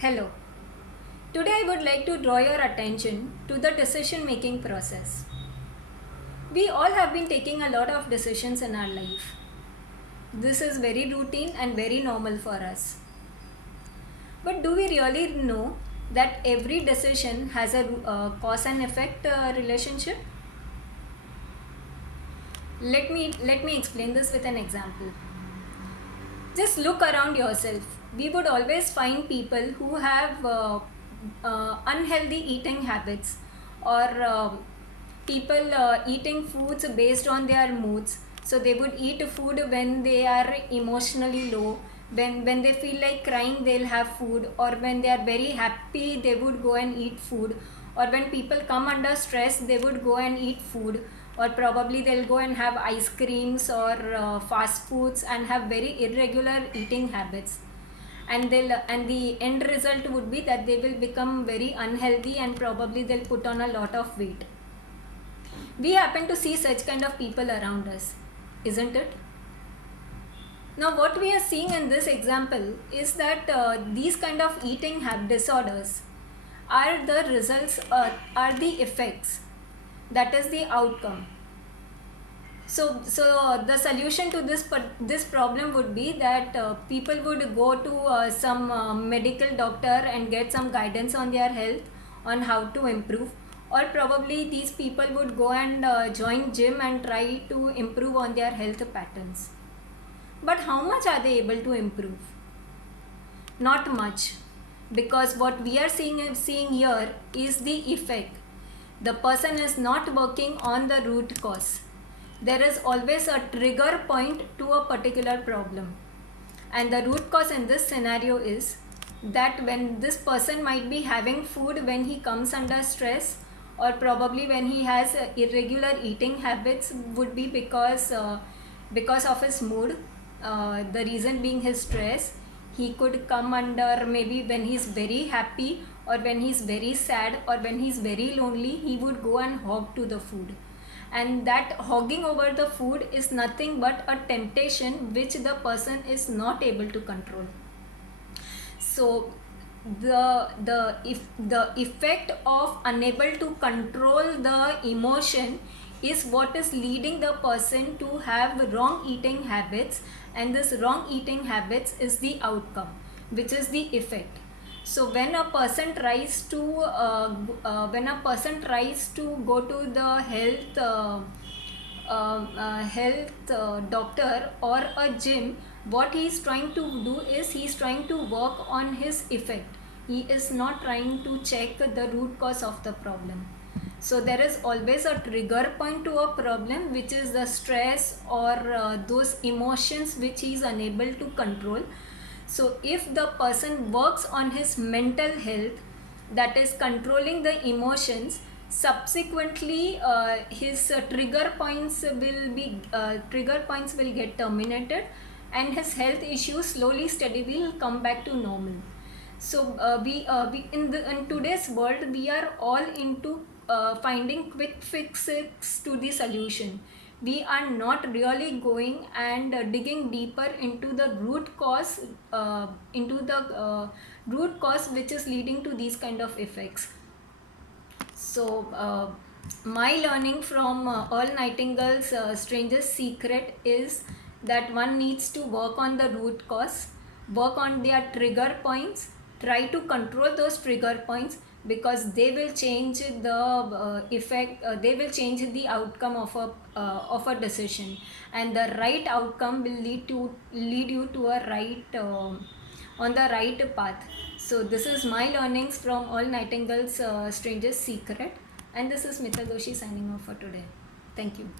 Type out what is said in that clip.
Hello. Today I would like to draw your attention to the decision making process. We all have been taking a lot of decisions in our life. This is very routine and very normal for us. But do we really know that every decision has a cause and effect relationship? Let me explain this with an example. Just look around yourself. We would always find people who have unhealthy eating habits, or people eating foods based on their moods. So they would eat food when they are emotionally low. When they feel like crying, they'll have food, or when they are very happy, they would go and eat food, or when people come under stress, they would go and eat food, or probably they'll go and have ice creams or fast foods and have very irregular eating habits, and the end result would be that they will become very unhealthy and probably they'll put on a lot of weight. We happen to see such kind of people around us, isn't it? Now what we are seeing in this example is that these kind of eating disorders are the results, are the effects, that is the outcome. So the solution to this problem would be that people would go to some medical doctor and get some guidance on their health, on how to improve, or probably these people would go and join gym and try to improve on their health patterns. But how much are they able to improve? Not much, because what we are seeing here is the effect. The person is not working on the root cause. There is always a trigger point to a particular problem, and the root cause in this scenario is that when this person might be having food when he comes under stress, or probably when he has irregular eating habits, would be because of his mood, the reason being his stress. He could come under, maybe when he's very happy, or when he's very sad, or when he's very lonely, he would go and hog to the food, and that hogging over the food is nothing but a temptation which the person is not able to control. So the effect of unable to control the emotion is what is leading the person to have wrong eating habits, and this wrong eating habits is the outcome, which is the effect. So when a person tries to go to the health doctor or a gym, what he is trying to do is he is trying to work on his effect. He is not trying to check the root cause of the problem. So there is always a trigger point to a problem, which is the stress or those emotions which he is unable to control. So if the person works on his mental health, that is controlling the emotions, subsequently his trigger points will get terminated, and his health issues slowly steadily will come back to normal. So we in today's world, we are all into finding quick fixes to the solution. We are not really going and digging deeper into the root cause, which is leading to these kind of effects. So my learning from Earl Nightingale's Strangest Secret is that one needs to work on the root cause, work on their trigger points, try to control those trigger points, because they will change the effect, they will change the outcome of a decision, and the right outcome will lead you to a right on the right path. So this is my learnings from Earl Nightingale's Strangest Secret, and this is Smita Doshi signing off for today. Thank you.